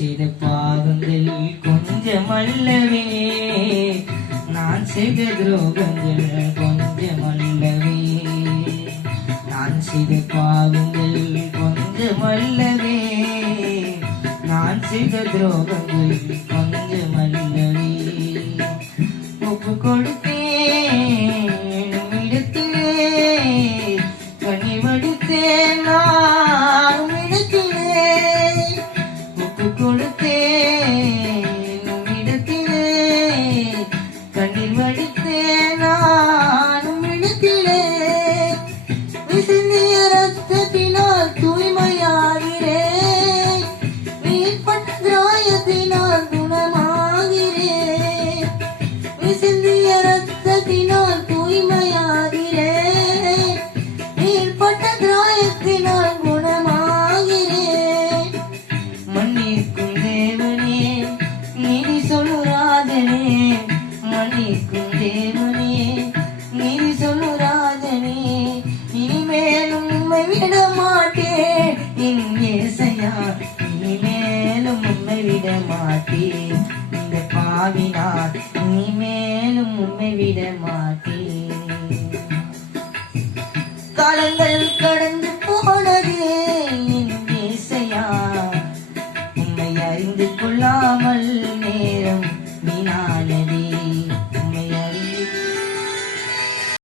செய்த பாவங்கள் கொஞ்சமல்லவே, நான் செய்த துரோகங்கள் கொஞ்சமல்லவே, நான் செய்த பாவங்கள் கொஞ்சமல்லவே, நான் செய்த துரோகங்கள் கொஞ்சமல்லவே. ஒப்பு கொடுத்தேன் இடத்திலே, கண்ணீர் வடித்தேன் நான் இடத்திலே. ஒப்பு கொடுத்தேன் இடத்திலே, கண்ணீர் வடித்தேன் நானும் இடத்திலே. விசிந்திய ரத்தத்தினால் தூய்மையாகிறேன், நீர்ப்பட்ட திராயத்தினால் குணமாகிறேன். விசிந்திய ரத்தத்தினால் தூய்மையாகிறேன், நீர்ப்பட்ட திராயத்தினால் குணமாகிறேன். மன்னிக்கும் தேவனே நீதி சொல்லுராஜனே, மன்னிக்கும் தேவனே நீதி சொல்லுராஜனே, இனிமேலும் உம்மை விட மாட்டேன் என் இயேசையா, இனிமேலும் உம்மை விட மாட்டேன் இந்த பாவினார், இனிமேலும் உம்மை விட மாட்டேன். காலங்கள் கடந்து